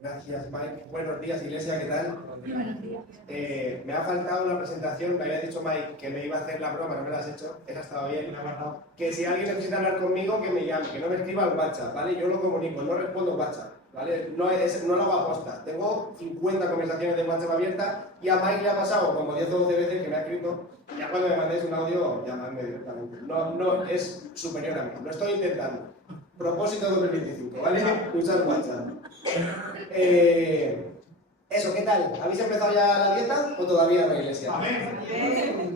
Gracias, Mike. Buenos días, Iglesia, ¿qué tal? Buenos días. Me ha faltado la presentación, me había dicho Mike que me iba a hacer la broma, no me la has hecho, esa estaba bien, que si alguien necesita hablar conmigo, que me llame, que no me escriba al WhatsApp, ¿vale? Yo lo comunico, no respondo WhatsApp, ¿vale? No lo hago a posta, tengo 50 conversaciones de WhatsApp abiertas y a Mike le ha pasado como 10 o 12 veces que me ha escrito, ya cuando me mandéis un audio, llamadme directamente. No, es superior a mí, lo estoy intentando. Propósito 2025, ¿vale? Usar WhatsApp. Eso, ¿qué tal? ¿Habéis empezado ya la dieta o todavía no, Iglesia? Amén.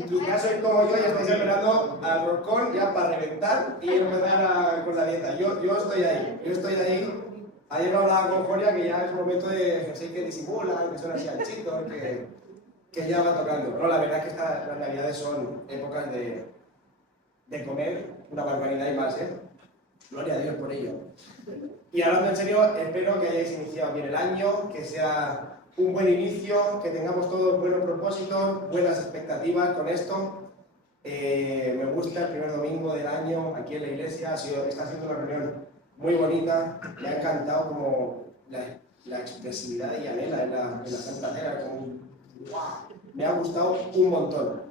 Y ya sois como yo y estáis esperando al roscón ya para reventar y empezar con la dieta. Yo estoy ahí. Ayer hablaba con Joria que ya es momento de que disimulan, que son así anchitos, que ya va tocando. No, la verdad es que las navidades son épocas de comer una barbaridad y más, ¿eh? Gloria a Dios por ello. Y hablando en serio, espero que hayáis iniciado bien el año, que sea un buen inicio, que tengamos todos buenos propósitos, buenas expectativas con esto. Me gusta el primer domingo del año aquí en la iglesia, está siendo una reunión muy bonita, me ha encantado como la expresividad de Yanela en la Santa Cena, me ha gustado un montón.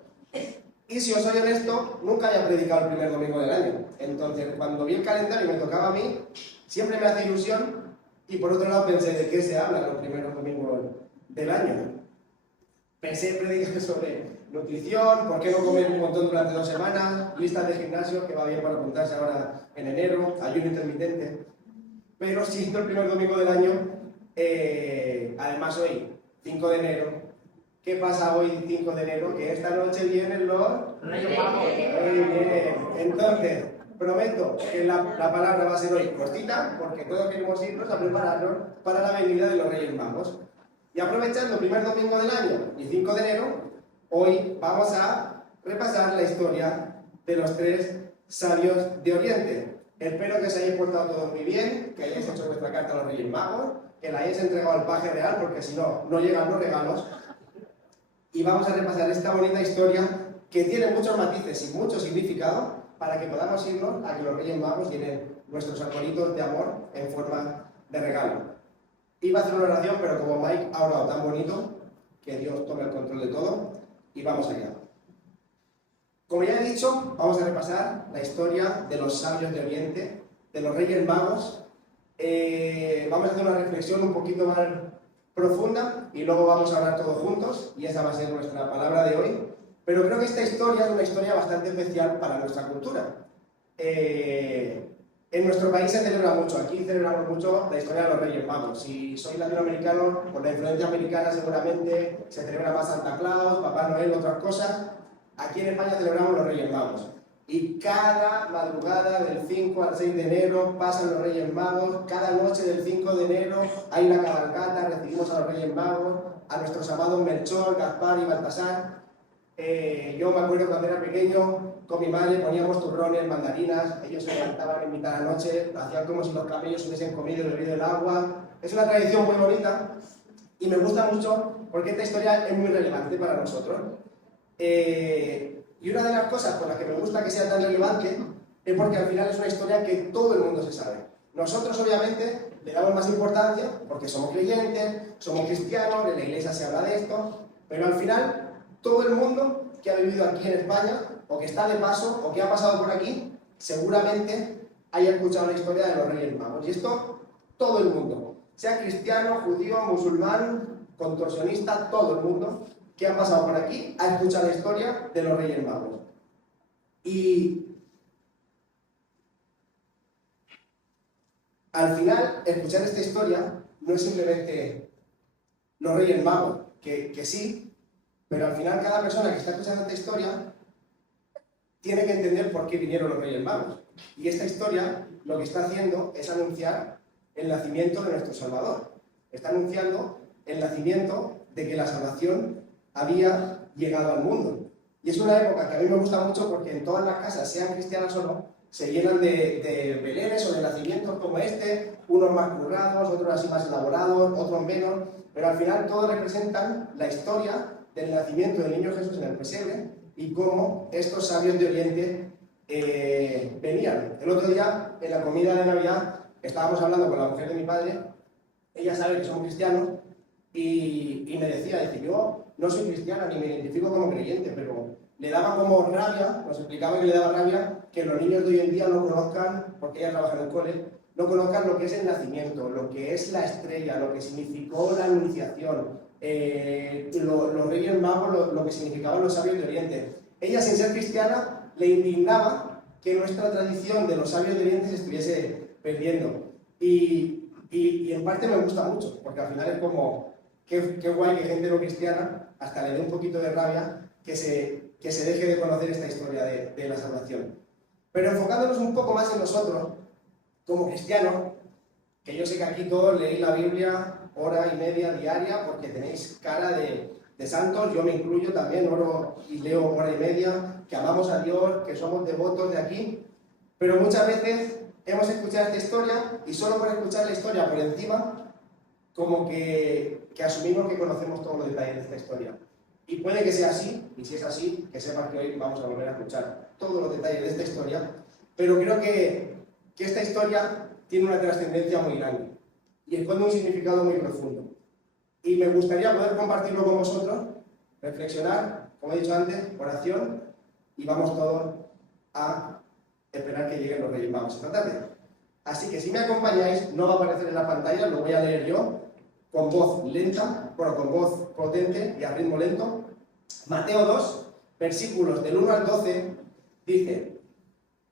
Y si os soy honesto, nunca había predicado el primer domingo del año. Entonces, cuando vi el calendario y me tocaba a mí, siempre me hace ilusión. Y por otro lado pensé, ¿de qué se habla los primeros domingos del año? Pensé predicar sobre nutrición, por qué no comer un montón durante 2 semanas, listas de gimnasio, que va bien para apuntarse ahora en enero, ayuno intermitente. Pero siendo el primer domingo del año, además hoy, 5 de enero, ¿qué pasa hoy, 5 de enero? Que esta noche vienen los Reyes Magos. Muy bien. Entonces, prometo que la palabra va a ser hoy cortita, porque todos queremos irnos a prepararnos para la venida de los Reyes Magos. Y aprovechando el primer domingo del año y 5 de enero, hoy vamos a repasar la historia de los 3 sabios de Oriente. Espero que os hayáis portado todos muy bien, que hayáis hecho vuestra carta a los Reyes Magos, que la hayáis entregado al paje real, porque si no, no llegan los regalos. Y vamos a repasar esta bonita historia que tiene muchos matices y mucho significado para que podamos irnos a que los Reyes Magos tienen nuestros arbolitos de amor en forma de regalo. Iba a hacer una oración, pero como Mike ha orado tan bonito, que Dios tome el control de todo, y vamos allá. Como ya he dicho, vamos a repasar la historia de los sabios de Oriente, de los Reyes Magos. Vamos a hacer una reflexión un poquito más profunda y luego vamos a hablar todos juntos y esa va a ser nuestra palabra de hoy. Pero creo que esta historia es una historia bastante especial para nuestra cultura. En nuestro país se celebra mucho, aquí celebramos mucho la historia de los Reyes Magos. Si sois latinoamericanos, por la influencia americana seguramente se celebra más Santa Claus, Papá Noel, otras cosas. Aquí en España celebramos los Reyes Magos. Y cada madrugada del 5 al 6 de enero pasan los Reyes Magos, cada noche del 5 de enero hay una cabalgata, recibimos a los Reyes Magos, a nuestros amados Melchor, Gaspar y Baltasar. Yo me acuerdo cuando era pequeño, con mi madre poníamos turrones, mandarinas, ellos se levantaban en mitad de la noche, hacían como si los camellos hubiesen comido y bebido el agua. Es una tradición muy bonita y me gusta mucho porque esta historia es muy relevante para nosotros. Y una de las cosas por las que me gusta que sea tan relevante es porque al final es una historia que todo el mundo se sabe. Nosotros obviamente le damos más importancia porque somos creyentes, somos cristianos, en la iglesia se habla de esto, pero al final todo el mundo que ha vivido aquí en España o que está de paso o que ha pasado por aquí seguramente haya escuchado la historia de los Reyes Magos. Y esto todo el mundo, sea cristiano, judío, musulmán, contorsionista, todo el mundo que han pasado por aquí a escuchar la historia de los Reyes Magos. Y al final, escuchar esta historia no es simplemente los Reyes Magos, que sí, pero al final cada persona que está escuchando esta historia tiene que entender por qué vinieron los Reyes Magos. Y esta historia lo que está haciendo es anunciar el nacimiento de nuestro Salvador. Está anunciando el nacimiento de que la salvación había llegado al mundo. Y es una época que a mí me gusta mucho porque en todas las casas, sean cristianas o no, se llenan de belenes o de nacimientos como este, unos más currados, otros así más elaborados, otros menos, pero al final todos representan la historia del nacimiento del niño Jesús en el pesebre y cómo estos sabios de Oriente venían. El otro día, en la comida de Navidad, estábamos hablando con la mujer de mi padre ella sabe que somos cristianos y me decía, dice, yo no soy cristiana ni me identifico como creyente, pero le daba como rabia, nos explicaba que le daba rabia que los niños de hoy en día no conozcan, porque ella trabaja en el cole, no conozcan lo que es el nacimiento, lo que es la estrella, lo que significó la anunciación, los Reyes Magos, lo que significaban los sabios de Oriente. Ella, sin ser cristiana, le indignaba que nuestra tradición de los sabios de Oriente se estuviese perdiendo. Y en parte me gusta mucho, porque al final es como, qué guay que gente no cristiana, hasta le dé un poquito de rabia, que se deje de conocer esta historia de la salvación. Pero enfocándonos un poco más en nosotros, como cristianos, que yo sé que aquí todos leéis la Biblia hora y media diaria porque tenéis cara de santos, yo me incluyo también, oro y leo hora y media, que amamos a Dios, que somos devotos de aquí, pero muchas veces hemos escuchado esta historia y solo por escuchar la historia por encima, como que asumimos que conocemos todos los detalles de esta historia. Y puede que sea así, y si es así, que sepas que hoy vamos a volver a escuchar todos los detalles de esta historia, pero creo que esta historia tiene una trascendencia muy grande y esconde un significado muy profundo. Y me gustaría poder compartirlo con vosotros, reflexionar, como he dicho antes, oración, y vamos todos a esperar que lleguen los Reyes Magos esta tarde. Así que si me acompañáis, no va a aparecer en la pantalla, lo voy a leer yo, con voz lenta, pero con voz potente y a ritmo lento. Mateo 2, versículos del 1 al 12, dice: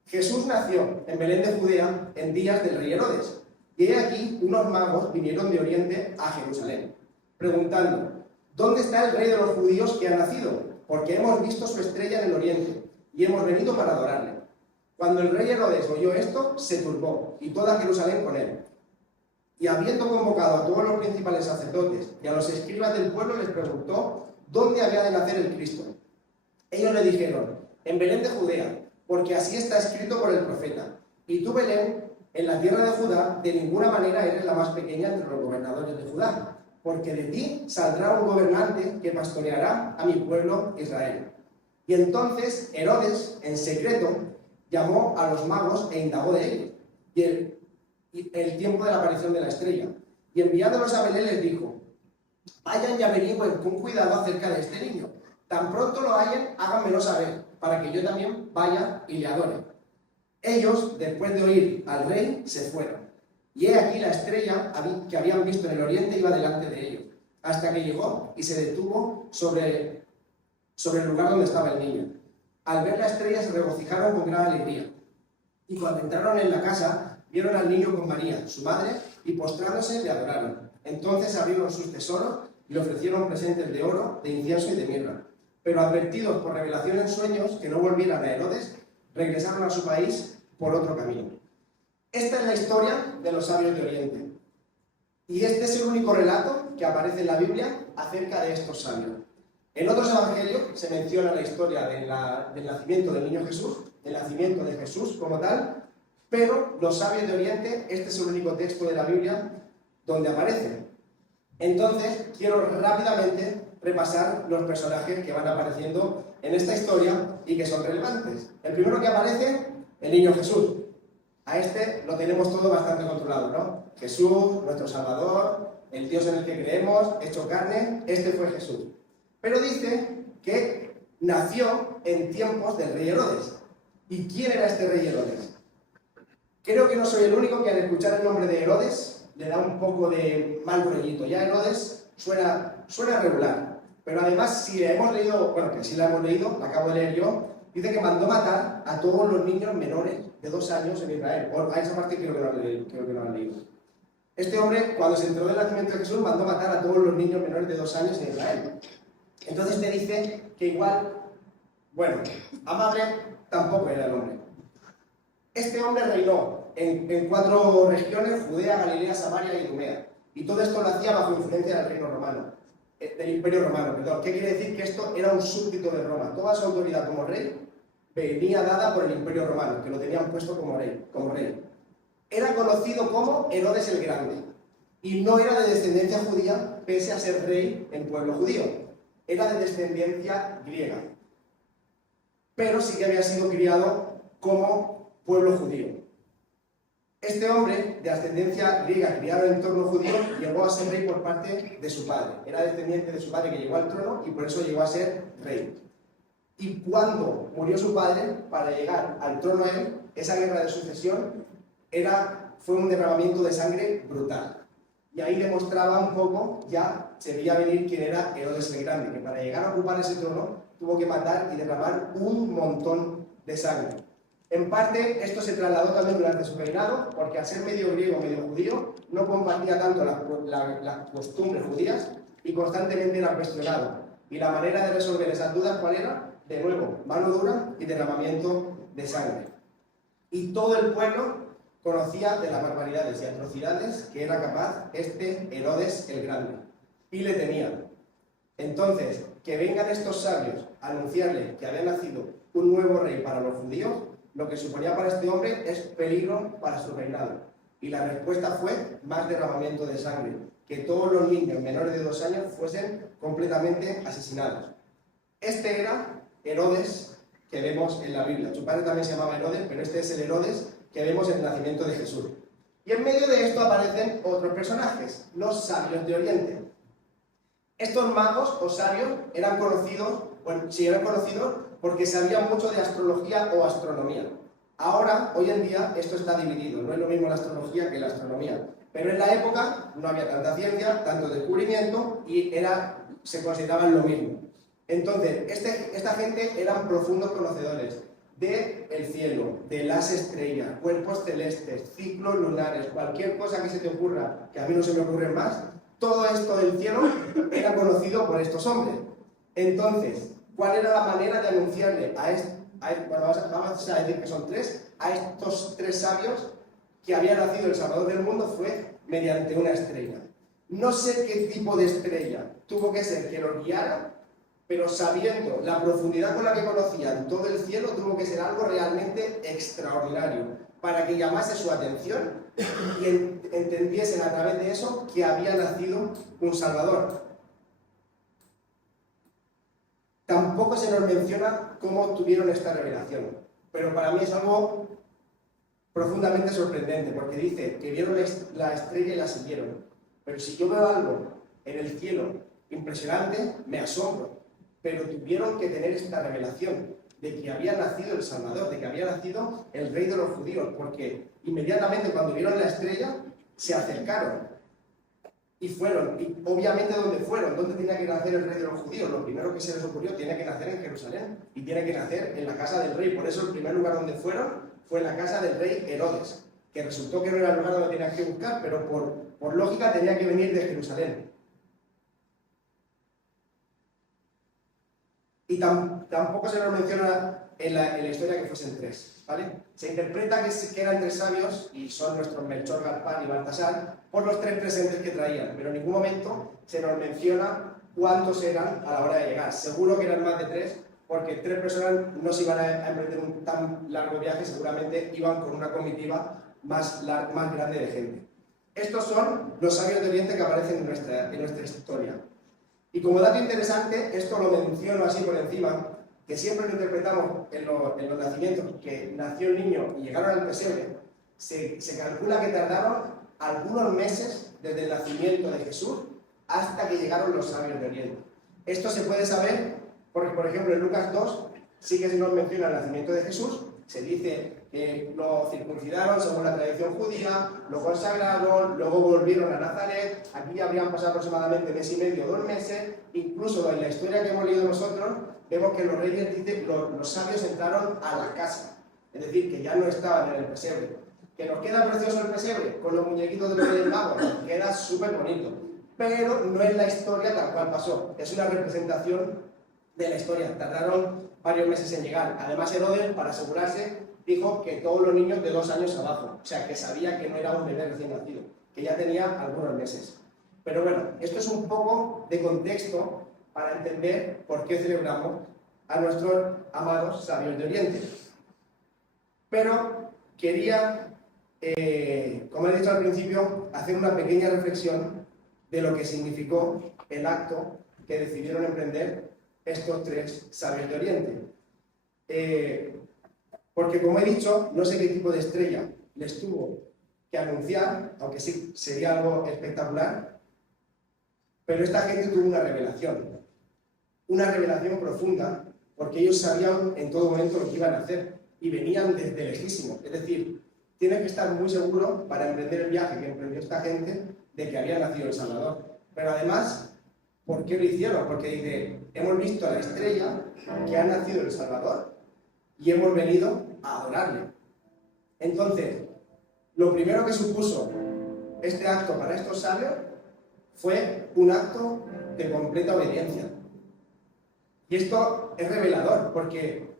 Jesús nació en Belén de Judea en días del rey Herodes, y he aquí unos magos vinieron de Oriente a Jerusalén, preguntando: ¿dónde está el rey de los judíos que ha nacido? Porque hemos visto su estrella en el Oriente, y hemos venido para adorarle. Cuando el rey Herodes oyó esto, se turbó, y toda Jerusalén con él. Y habiendo convocado a todos los principales sacerdotes y a los escribas del pueblo, les preguntó dónde había de nacer el Cristo. Ellos le dijeron: en Belén de Judea, porque así está escrito por el profeta. Y tú, Belén, en la tierra de Judá, de ninguna manera eres la más pequeña entre los gobernadores de Judá, porque de ti saldrá un gobernante que pastoreará a mi pueblo Israel. Y entonces Herodes, en secreto, llamó a los magos e indagó de ellos y el tiempo de la aparición de la estrella. Y enviándolos a Belén les dijo: vayan y averigüen con cuidado acerca de este niño. Tan pronto lo hallen, háganmelo saber, para que yo también vaya y le adore. Ellos, después de oír al rey, se fueron. Y he aquí la estrella que habían visto en el oriente iba delante de ellos, hasta que llegó y se detuvo sobre el lugar donde estaba el niño. Al ver la estrella se regocijaron con gran alegría. Y cuando entraron en la casa, vieron al niño con María, su madre, y postrándose le adoraron. Entonces abrieron sus tesoros y le ofrecieron presentes de oro, de incienso y de mirra. Pero advertidos por revelación en sueños que no volvieran a Herodes, regresaron a su país por otro camino. Esta es la historia de los sabios de Oriente. Y este es el único relato que aparece en la Biblia acerca de estos sabios. En otros evangelios se menciona la historia del nacimiento del niño Jesús, del nacimiento de Jesús como tal, pero los sabios de Oriente, este es el único texto de la Biblia donde aparecen. Entonces, quiero rápidamente repasar los personajes que van apareciendo en esta historia y que son relevantes. El primero que aparece, el niño Jesús. A este lo tenemos todo bastante controlado, ¿no? Jesús, nuestro Salvador, el Dios en el que creemos, hecho carne, este fue Jesús. Pero dice que nació en tiempos del rey Herodes. ¿Y quién era este rey Herodes? Creo que no soy el único que al escuchar el nombre de Herodes le da un poco de mal rollito. Ya Herodes suena regular. Pero además, si hemos leído, bueno, que sí la hemos leído, la acabo de leer yo, dice que mandó matar a todos los niños menores de 2 años en Israel. A esa parte creo que no han leído. Este hombre, cuando se enteró del nacimiento de Jesús, mandó matar a todos los niños menores de 2 años en Israel. Entonces me dice que igual, bueno, amable tampoco era el hombre. Este hombre reinó en 4 regiones: Judea, Galilea, Samaria y Idumea. Y todo esto lo hacía bajo influencia del reino romano, del imperio romano, perdón. ¿Qué quiere decir? Que esto era un súbdito de Roma. Toda su autoridad como rey venía dada por el imperio romano, que lo tenían puesto como rey. Era conocido como Herodes el Grande. Y no era de descendencia judía, pese a ser rey en pueblo judío. Era de descendencia griega. Pero sí que había sido criado como pueblo judío. Este hombre, de ascendencia griega, criado en entorno judío, llegó a ser rey por parte de su padre. Era descendiente de su padre que llegó al trono y por eso llegó a ser rey. Y cuando murió su padre, para llegar al trono él, esa guerra de sucesión fue un derramamiento de sangre brutal. Y ahí demostraba un poco, ya se veía venir quién era Herodes el Grande, que para llegar a ocupar ese trono tuvo que matar y derramar un montón de sangre. En parte, esto se trasladó también durante su reinado, porque al ser medio griego, medio judío, no compartía tanto las costumbres judías y constantemente era cuestionado. Y la manera de resolver esas dudas, ¿cuál era? De nuevo, mano dura y derramamiento de sangre. Y todo el pueblo conocía de las barbaridades y atrocidades que era capaz este Herodes el Grande. Y le temían. Entonces, que vengan estos sabios a anunciarle que había nacido un nuevo rey para los judíos, lo que suponía para este hombre es peligro para su reinado. Y la respuesta fue más derramamiento de sangre, que todos los niños menores de 2 años fuesen completamente asesinados. Este era Herodes que vemos en la Biblia. Su padre también se llamaba Herodes, pero este es el Herodes que vemos en el nacimiento de Jesús. Y en medio de esto aparecen otros personajes, los sabios de Oriente. Estos magos o sabios eran conocidos porque sabían mucho de astrología o astronomía. Ahora, hoy en día, esto está dividido, no es lo mismo la astrología que la astronomía. Pero en la época no había tanta ciencia, tanto descubrimiento y se consideraban lo mismo. Entonces, esta gente eran profundos conocedores del cielo, de las estrellas, cuerpos celestes, ciclos lunares, cualquier cosa que se te ocurra, que a mí no se me ocurre más, todo esto del cielo era conocido por estos hombres. Entonces, ¿cuál era la manera de anunciarle vamos a decir que son 3, a estos 3 sabios que había nacido el Salvador del mundo? Fue mediante una estrella. No sé qué tipo de estrella tuvo que ser que los guiara, pero sabiendo la profundidad con la que conocían todo el cielo, tuvo que ser algo realmente extraordinario para que llamase su atención y entendiesen a través de eso que había nacido un Salvador. Tampoco se nos menciona cómo tuvieron esta revelación, pero para mí es algo profundamente sorprendente, porque dice que vieron la estrella y la siguieron. Pero si yo veo algo en el cielo impresionante, me asombro. Pero tuvieron que tener esta revelación de que había nacido el Salvador, de que había nacido el Rey de los judíos, porque inmediatamente cuando vieron la estrella, se acercaron. Y fueron, y obviamente ¿dónde fueron? ¿Dónde tenía que nacer el Rey de los judíos? Lo primero que se les ocurrió, tiene que nacer en Jerusalén, y tiene que nacer en la casa del rey. Por eso el primer lugar donde fueron fue en la casa del rey Herodes, que resultó que no era el lugar donde tenían que buscar, pero por lógica tenía que venir de Jerusalén. Y tampoco se nos menciona en la historia que fuesen 3, ¿vale? Se interpreta que eran 3 sabios, y son nuestros Melchor, Gaspar y Baltasar, por los 3 presentes que traían, pero en ningún momento se nos menciona cuántos eran a la hora de llegar. Seguro que eran más de 3, porque 3 personas no se iban a emprender un tan largo viaje, seguramente iban con una comitiva más grande de gente. Estos son los sabios de Oriente que aparecen en nuestra historia. Y como dato interesante, esto lo menciono así por encima, que siempre lo interpretamos en los nacimientos, que nació el niño y llegaron al pesebre, se calcula que tardaron algunos meses desde el nacimiento de Jesús hasta que llegaron los sabios de Oriente. Esto se puede saber porque, por ejemplo, en Lucas 2 sí que se nos menciona el nacimiento de Jesús, se dice que lo circuncidaron según la tradición judía, lo consagraron, luego volvieron a Nazaret, aquí habrían pasado aproximadamente 1 mes y medio, 2 meses, incluso en la historia que hemos leído nosotros, vemos que los reyes, los sabios entraron a la casa, es decir, que ya no estaban en el pesebre. ¿Que nos queda precioso el pesebre? Con los muñequitos de los Reyes Magos, nos queda súper bonito, pero no es la historia tal cual pasó, es una representación de la historia, tardaron varios meses en llegar. Además, Herodes, para asegurarse, dijo que todos los niños de 2 años abajo, o sea, que sabía que no era un bebé recién nacido, que ya tenía algunos meses. Pero bueno, esto es un poco de contexto para entender por qué celebramos a nuestros amados sabios de Oriente. Pero quería, como he dicho al principio, hacer una pequeña reflexión de lo que significó el acto que decidieron emprender estos 3 sabios de Oriente. Porque, como he dicho, no sé qué tipo de estrella les tuvo que anunciar, aunque sí sería algo espectacular, pero esta gente tuvo una revelación profunda, porque ellos sabían en todo momento lo que iban a hacer y venían desde lejísimo. Es decir, tienes que estar muy seguro para emprender el viaje que emprendió esta gente de que había nacido el Salvador. Pero además, ¿por qué lo hicieron? Porque dice, hemos visto a la estrella que ha nacido el Salvador y hemos venido a adorarle. Entonces, lo primero que supuso este acto para estos sabios fue un acto de completa obediencia. Y esto es revelador, porque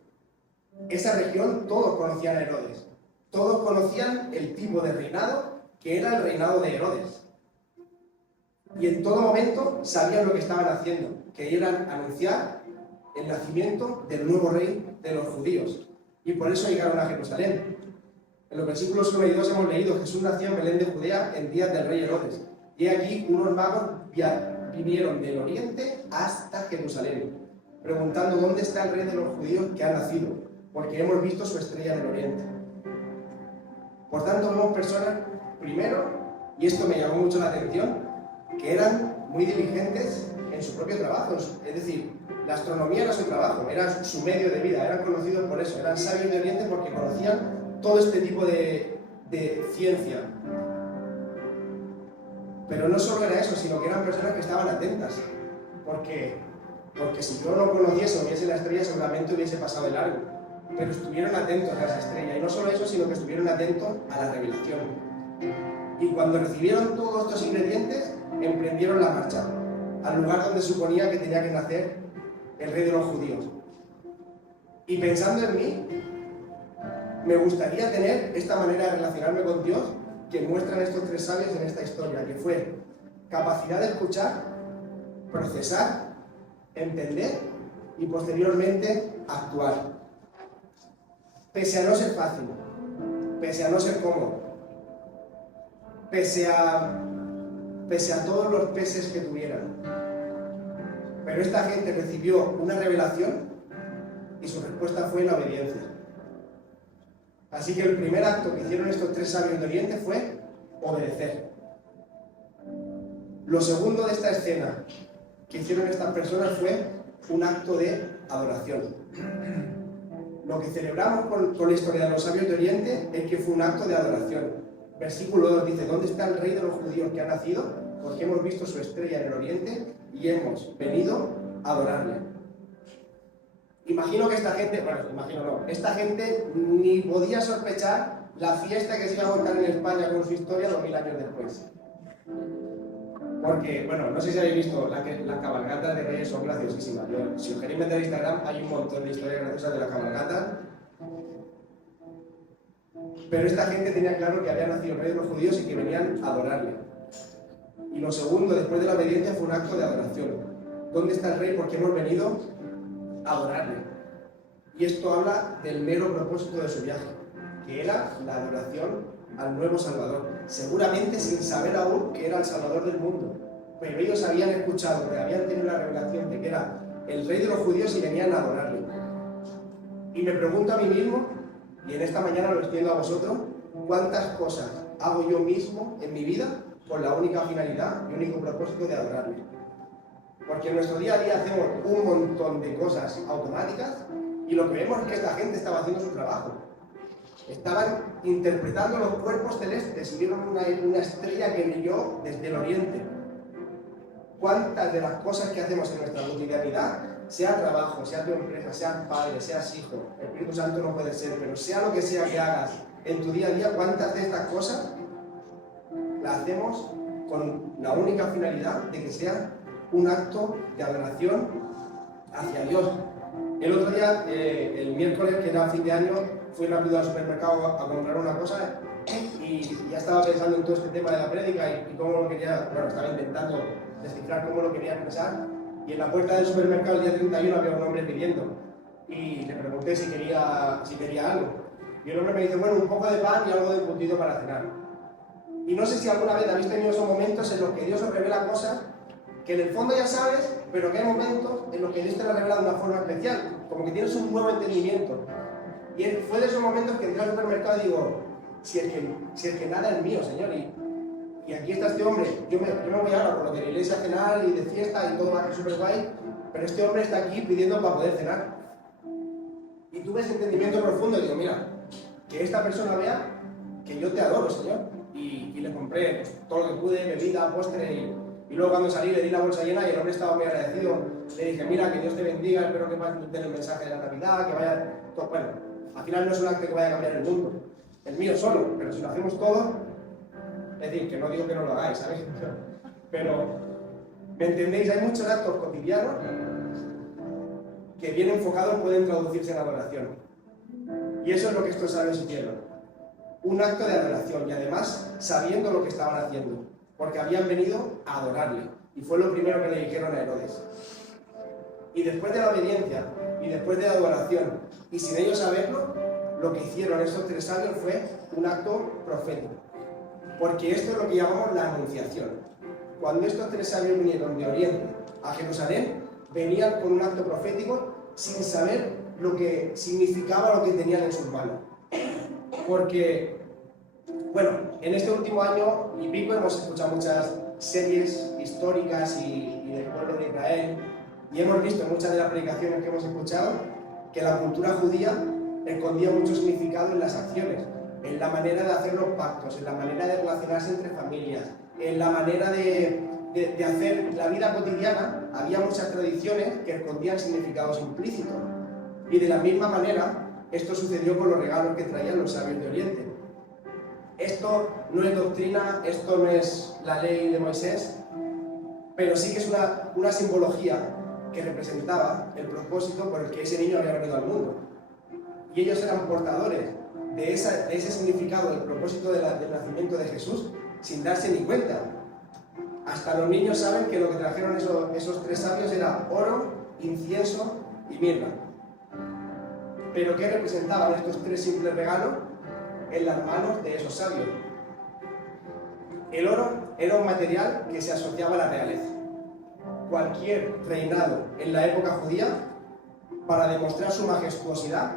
esa región todos conocían a Herodes. Todos conocían el tipo de reinado que era el reinado de Herodes. Y en todo momento sabían lo que estaban haciendo, que eran anunciar el nacimiento del nuevo rey de los judíos. Y por eso llegaron a Jerusalén. En los versículos 1 y 2 hemos leído: Jesús nació en Belén de Judea en días del rey Herodes. Y aquí unos magos vinieron del oriente hasta Jerusalén, preguntando dónde está el rey de los judíos que ha nacido, porque hemos visto su estrella del oriente. Por tanto, vemos personas, primero, y esto me llamó mucho la atención, que eran muy diligentes en su propio trabajo. Es decir, la astronomía era su trabajo, era su medio de vida, eran conocidos por eso, eran sabios de oriente porque conocían todo este tipo de ciencia. Pero no solo era eso, sino que eran personas que estaban atentas, porque si yo no conociese o viese la estrella, seguramente hubiese pasado de largo. Pero estuvieron atentos a esa estrella, y no solo eso, sino que estuvieron atentos a la revelación. Y cuando recibieron todos estos ingredientes, emprendieron la marcha al lugar donde suponía que tenía que nacer el rey de los judíos. Y pensando en mí, me gustaría tener esta manera de relacionarme con Dios que muestran estos tres sabios en esta historia, que fue capacidad de escuchar, procesar, entender y posteriormente actuar. Pese a no ser fácil, pese a no ser cómodo, pese a todos los peses que tuvieran. Pero esta gente recibió una revelación y su respuesta fue la obediencia. Así que el primer acto que hicieron estos tres sabios de Oriente fue obedecer. Lo segundo de esta escena que hicieron estas personas fue un acto de adoración. Lo que celebramos con la historia de los sabios de Oriente es que fue un acto de adoración. Versículo 2 dice: ¿dónde está el rey de los judíos que ha nacido? Porque hemos visto su estrella en el oriente y hemos venido a adorarle. Imagino que esta gente, esta gente ni podía sospechar la fiesta que se iba a montar en España con su historia 2000 años después. Porque, no sé si habéis visto, las cabalgatas de Reyes son graciosísimas. Si os queréis meter a Instagram, hay un montón de historias graciosas de las cabalgatas. Pero esta gente tenía claro que había nacido el rey de los judíos y que venían a adorarle. Y lo segundo, después de la obediencia, fue un acto de adoración. ¿Dónde está el rey? Porque hemos venido a adorarle. Y esto habla del mero propósito de su viaje, que era la adoración al nuevo Salvador, seguramente sin saber aún que era el Salvador del mundo, pero ellos habían escuchado, que habían tenido la revelación de que era el rey de los judíos y venían a adorarle. Y me pregunto a mí mismo, y en esta mañana lo extiendo a vosotros, ¿cuántas cosas hago yo mismo en mi vida con la única finalidad y único propósito de adorarle? Porque en nuestro día a día hacemos un montón de cosas automáticas y lo que vemos es que esta gente estaba haciendo su trabajo. Estaban interpretando los cuerpos celestes y vieron una estrella que brilló desde el oriente. ¿Cuántas de las cosas que hacemos en nuestra cotidianidad, sea trabajo, sea tu empresa, seas padre, seas hijo, el Espíritu Santo no puede ser, pero sea lo que sea que hagas en tu día a día, cuántas de estas cosas las hacemos con la única finalidad de que sea un acto de adoración hacia Dios? El otro día, el miércoles, que era fin de año, fui rápido al supermercado a comprar una cosa y ya estaba pensando en todo este tema de la prédica y cómo lo quería, estaba intentando descifrar cómo lo quería expresar, y en la puerta del supermercado el día 31 había un hombre pidiendo y le pregunté si quería algo, y el hombre me dice: un poco de pan y algo de embutido para cenar. Y no sé si alguna vez habéis tenido esos momentos en los que Dios os revela cosas que en el fondo ya sabes, pero que hay momentos en los que Dios te la revela de una forma especial, como que tienes un nuevo entendimiento. Y fue de esos momentos que entré al supermercado y digo: si el que nada es mío, Señor. Y aquí está este hombre, yo me voy ahora por lo de la iglesia a cenar y de fiesta y todo va súper guay, pero este hombre está aquí pidiendo para poder cenar. Y tuve ese entendimiento profundo y digo, mira, que esta persona vea que yo te adoro, Señor. Y le compré pues, todo lo que pude, bebida, postre, y luego cuando salí le di la bolsa llena y el hombre estaba muy agradecido. Le dije, mira, que Dios te bendiga, espero que puedas tener el mensaje de la Navidad, que vaya... Todo. Bueno, al final no es un acto que vaya a cambiar el mundo, el mío solo, pero si lo hacemos todo, es decir, que no digo que no lo hagáis, ¿sabéis? Pero, ¿me entendéis? Hay muchos actos cotidianos que bien enfocados pueden traducirse en adoración. Y eso es lo que estos sabios hicieron. Un acto de adoración y además sabiendo lo que estaban haciendo, porque habían venido a adorarle. Y fue lo primero que le dijeron a Herodes. Y después de la obediencia y después de la adoración y sin ellos saberlo, lo que hicieron estos tres sabios fue un acto profético. Porque esto es lo que llamamos la anunciación. Cuando estos tres sabios vinieron de Oriente a Jerusalén, venían con un acto profético sin saber lo que significaba lo que tenían en sus manos. Porque, bueno, en este último año y pico hemos escuchado muchas series históricas y del pueblo de Israel, y hemos visto en muchas de las predicaciones que hemos escuchado que la cultura judía escondía mucho significado en las acciones, en la manera de hacer los pactos, en la manera de relacionarse entre familias, en la manera de hacer la vida cotidiana. Había muchas tradiciones que escondían significados implícitos. Y de la misma manera, esto sucedió con los regalos que traían los sabios de Oriente. Esto no es doctrina, esto no es la ley de Moisés, pero sí que es una simbología que representaba el propósito por el que ese niño había venido al mundo. Y ellos eran portadores de ese significado, del propósito del nacimiento de Jesús, sin darse ni cuenta. Hasta los niños saben que lo que trajeron esos tres sabios era oro, incienso y mirra. ¿Pero qué representaban estos tres simples regalos en las manos de esos sabios? El oro era un material que se asociaba a la realeza. Cualquier reinado en la época judía, para demostrar su majestuosidad,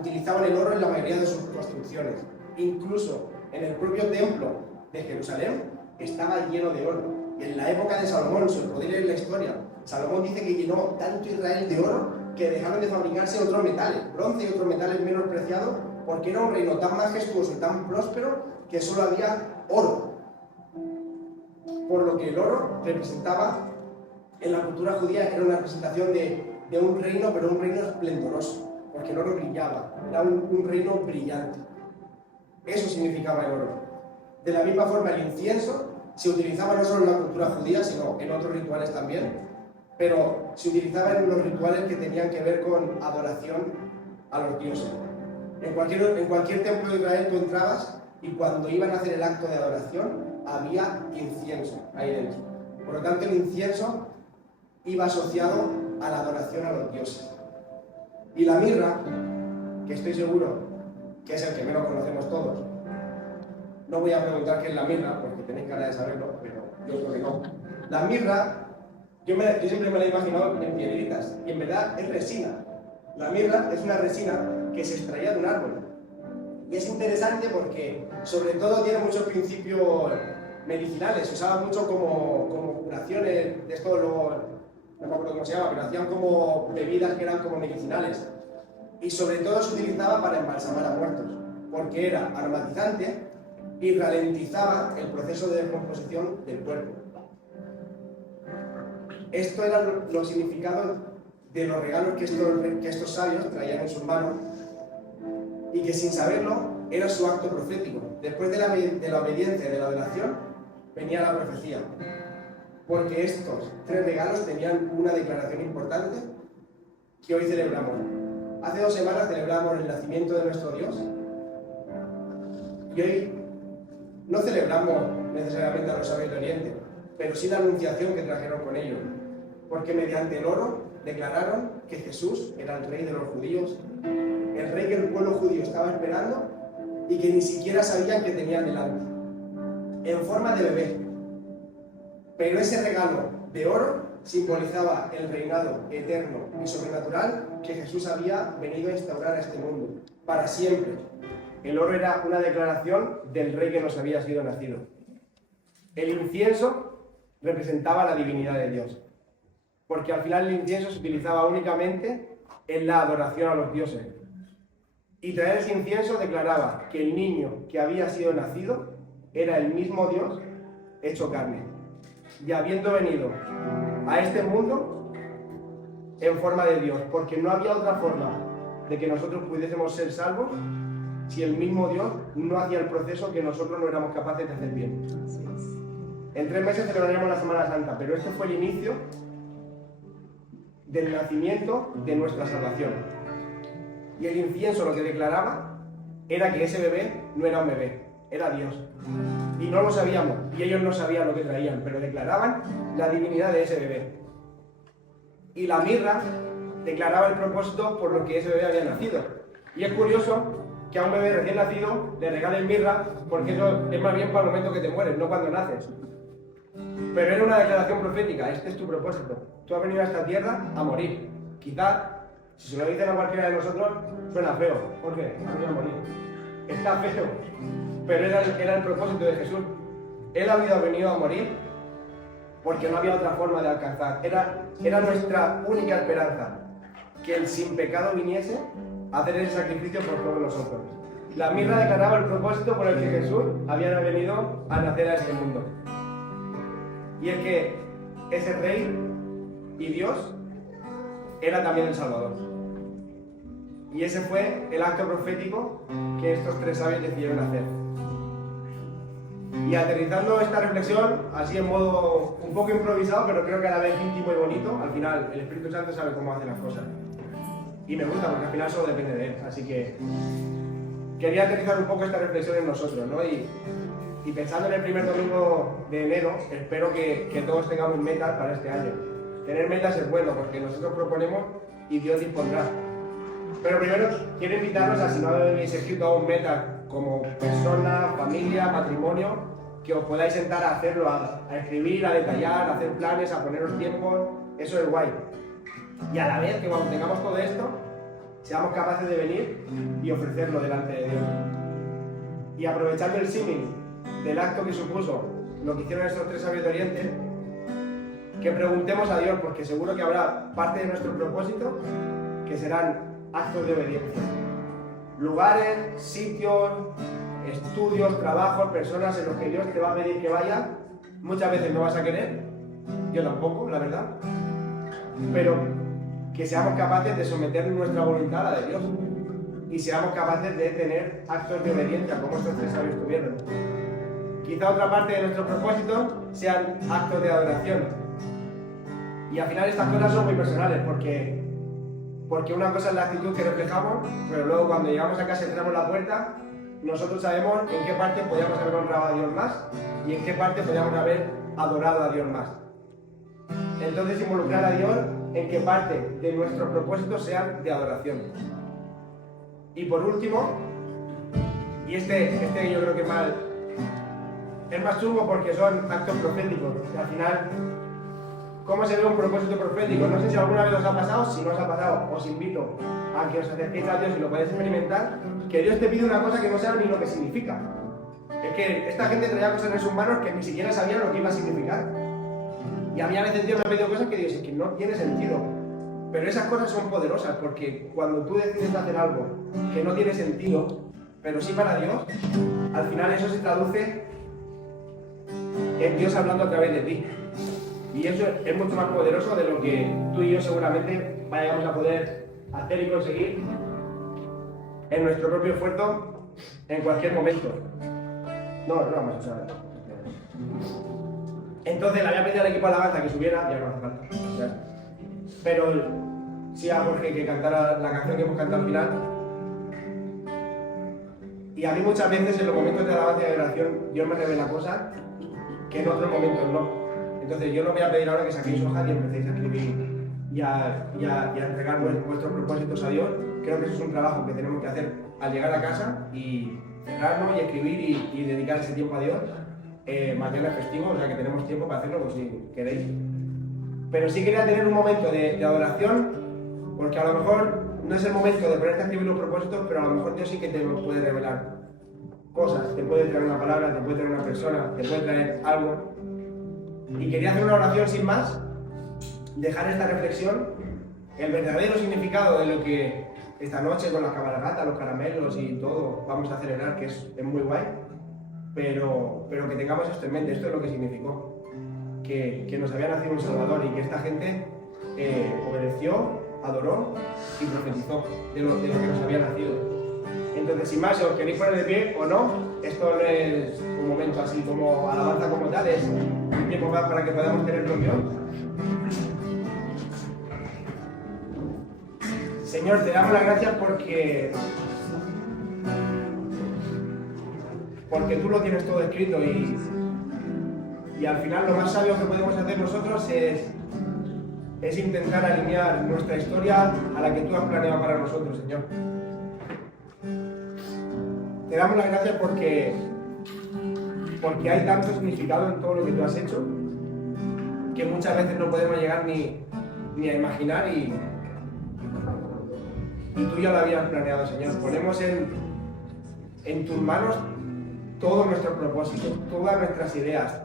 utilizaban el oro en la mayoría de sus construcciones. Incluso en el propio templo de Jerusalén estaba lleno de oro. Y en la época de Salomón, si os podéis leer la historia, Salomón dice que llenó tanto Israel de oro que dejaron de fabricarse otros metales, bronce y otros metales menos preciados, porque era un reino tan majestuoso y tan próspero que solo había oro. Por lo que el oro representaba, en la cultura judía, era una representación de un reino, pero un reino esplendoroso, porque el oro brillaba, era un reino brillante. Eso significaba el oro. De la misma forma, el incienso se utilizaba no solo en la cultura judía, sino en otros rituales también, pero se utilizaba en los rituales que tenían que ver con adoración a los dioses. En cualquier templo de Israel tú entrabas y cuando iban a hacer el acto de adoración había incienso ahí dentro. Por lo tanto, el incienso iba asociado a la adoración a los dioses. Y la mirra, que estoy seguro que es el que menos conocemos todos, no voy a preguntar qué es la mirra, porque tenéis cara de saberlo, pero yo creo que no. La mirra, yo siempre me la he imaginado en piedritas, y en verdad es resina. La mirra es una resina que se extraía de un árbol. Y es interesante porque, sobre todo, tiene muchos principios medicinales. Se usaba mucho como curaciones, de esto no me acuerdo cómo se llama, pero hacían como bebidas que eran como medicinales. Y sobre todo se utilizaba para embalsamar a muertos, porque era aromatizante y ralentizaba el proceso de descomposición del cuerpo. Esto eran los significados de los regalos que estos sabios traían en sus manos y que sin saberlo era su acto profético. Después de la obediencia y de la adoración venía la profecía, porque estos tres regalos tenían una declaración importante que hoy celebramos. Hace 2 semanas celebramos el nacimiento de nuestro Dios y hoy no celebramos necesariamente a los sabios de Oriente, pero sí la anunciación que trajeron con ellos, porque mediante el oro declararon que Jesús era el rey de los judíos, el rey que el pueblo judío estaba esperando y que ni siquiera sabían que tenían delante, en forma de bebé. Pero ese regalo de oro simbolizaba el reinado eterno y sobrenatural que Jesús había venido a instaurar a este mundo, para siempre. El oro era una declaración del rey que nos había sido nacido. El incienso representaba la divinidad de Dios, porque al final el incienso se utilizaba únicamente en la adoración a los dioses. Y traer ese incienso declaraba que el niño que había sido nacido era el mismo Dios hecho carne. Y habiendo venido a este mundo en forma de Dios, porque no había otra forma de que nosotros pudiésemos ser salvos si el mismo Dios no hacía el proceso que nosotros no éramos capaces de hacer bien. En 3 meses celebraremos la Semana Santa, pero este fue el inicio del nacimiento de nuestra salvación. Y el incienso lo que declaraba era que ese bebé no era un bebé, era Dios. Y no lo sabíamos, y ellos no sabían lo que traían, pero declaraban la divinidad de ese bebé. Y la mirra declaraba el propósito por lo que ese bebé había nacido. Y es curioso que a un bebé recién nacido le regalen mirra, porque eso es más bien para el momento que te mueres, no cuando naces. Pero era una declaración profética, este es tu propósito. Tú has venido a esta tierra a morir. Quizás, si se lo dicen a cualquiera de nosotros, suena feo. ¿Por qué? Ha venido a morir. Está feo. Pero era el propósito de Jesús. Él había venido a morir porque no había otra forma de alcanzar. Era nuestra única esperanza, que el sin pecado viniese a hacer ese sacrificio por todos nosotros. La mirra declaraba el propósito por el que Jesús había venido a nacer a este mundo. Y es que ese rey y Dios era también el Salvador. Y ese fue el acto profético que estos 3 sabios decidieron hacer. Y aterrizando esta reflexión, así en modo un poco improvisado, pero creo que a la vez íntimo y bonito, al final el Espíritu Santo sabe cómo hace las cosas. Y me gusta porque al final solo depende de él. Así que quería aterrizar un poco esta reflexión en nosotros, ¿no? Y pensando en el primer domingo de enero, espero que todos tengamos metas para este año. Tener metas es bueno porque nosotros proponemos y Dios dispondrá. Pero primero quiero invitarlos a, si no habéis escrito aún metas como persona, familia, matrimonio, que os podáis sentar a hacerlo, a escribir, a detallar, a hacer planes, a poneros tiempos. Eso es guay. Y a la vez que cuando tengamos todo esto, seamos capaces de venir y ofrecerlo delante de Dios. Y aprovechando el símil del acto que supuso lo que hicieron estos 3 sabios de Oriente, que preguntemos a Dios, porque seguro que habrá parte de nuestro propósito que serán actos de obediencia. Lugares, sitios, estudios, trabajos, personas en los que Dios te va a pedir que vayas. Muchas veces no vas a querer, yo tampoco, la verdad, pero que seamos capaces de someter nuestra voluntad a la de Dios y seamos capaces de tener actos de obediencia como estos 3 sabios tuvieron. Quizá otra parte de nuestro propósito sean actos de adoración. Y al final estas cosas son muy personales porque una cosa es la actitud que reflejamos, pero luego cuando llegamos a casa y cerramos la puerta, nosotros sabemos en qué parte podíamos haber honrado a Dios más y en qué parte podíamos haber adorado a Dios más. Entonces involucrar a Dios en qué parte de nuestros propósitos sean de adoración. Y por último, y este yo creo que es más chungo porque son actos proféticos, y al final, ¿cómo se ve un propósito profético? No sé si alguna vez os ha pasado. Si no os ha pasado, os invito a que os acerquéis a Dios y lo podáis experimentar, que Dios te pide una cosa que no sea ni lo que significa. Es que esta gente traía cosas en sus manos que ni siquiera sabían lo que iba a significar. Y a mí a veces Dios me ha pedido cosas que Dios es que no tiene sentido. Pero esas cosas son poderosas porque cuando tú decides hacer algo que no tiene sentido, pero sí para Dios, al final eso se traduce en Dios hablando a través de ti. Y eso es mucho más poderoso de lo que tú y yo seguramente vayamos a poder hacer y conseguir en nuestro propio esfuerzo en cualquier momento. No vamos a usar. Entonces le había pedido al equipo de alabanza que subiera, ya no hace falta. Pero sí a Jorge que cantara la canción que hemos cantado al final. Y a mí muchas veces en los momentos de alabanza y de oración Dios me revela cosas que en otros momentos no. Entonces yo no voy a pedir ahora que saquéis hojas y empecéis a escribir y a entregar vuestros propósitos a Dios. Creo que eso es un trabajo que tenemos que hacer al llegar a casa y cerrarnos y escribir y dedicar ese tiempo a Dios. Mañana es festivo, o sea que tenemos tiempo para hacerlo, pues si queréis. Pero sí quería tener un momento de adoración Porque a lo mejor no es el momento de ponerte a escribir los propósitos, pero a lo mejor Dios sí que te puede revelar cosas, te puede traer una palabra, te puede traer una persona, te puede traer algo. Y quería hacer una oración sin más, dejar esta reflexión, el verdadero significado de lo que esta noche con las cabalgatas, los caramelos y todo vamos a celebrar, que es muy guay, pero que tengamos esto en mente. Esto es lo que significó, que nos había nacido un Salvador y que esta gente obedeció, adoró y profetizó de lo que nos había nacido. Entonces, sin más, si os queréis poner de pie o no, esto no es un momento así como alabanza como tal, es un tiempo más para que podamos tener reunión. Señor, te damos las gracias porque tú lo tienes todo escrito y al final lo más sabio que podemos hacer nosotros es intentar alinear nuestra historia a la que tú has planeado para nosotros, Señor. Te damos las gracias porque hay tanto significado en todo lo que tú has hecho que muchas veces no podemos llegar ni a imaginar y tú ya lo habías planeado, Señor. Ponemos en tus manos todos nuestros propósitos, todas nuestras ideas,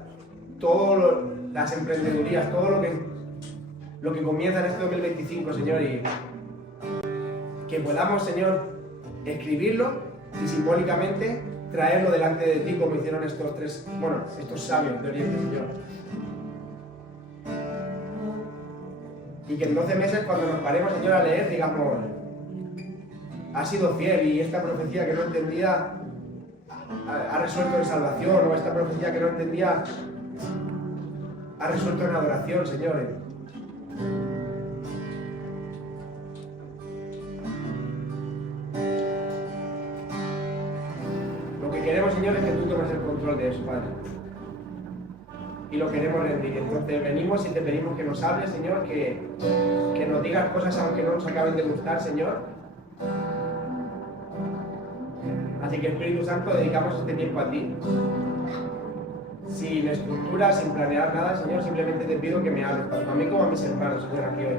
todas las emprendedurías, todo lo que comienza en este 2025, Señor, y que podamos, Señor, escribirlo y simbólicamente traerlo delante de ti como hicieron estos sabios de Oriente, Señor. Y que en 12 meses, cuando nos paremos, Señor, a leer, digamos, ha sido fiel y esta profecía que no entendía ha resuelto en salvación, o esta profecía que no entendía ha resuelto en adoración, Señor. Lo que queremos, Señor, es que tú tomes el control de eso, Padre. Y lo queremos rendir. Entonces venimos y te pedimos que nos hables, Señor, que nos digas cosas aunque no nos acaben de gustar, Señor. Así que, Espíritu Santo, dedicamos este tiempo a ti. Sin estructura, sin planear nada, Señor, simplemente te pido que me hables, tanto a mí como a mis hermanos, Señor, aquí hoy.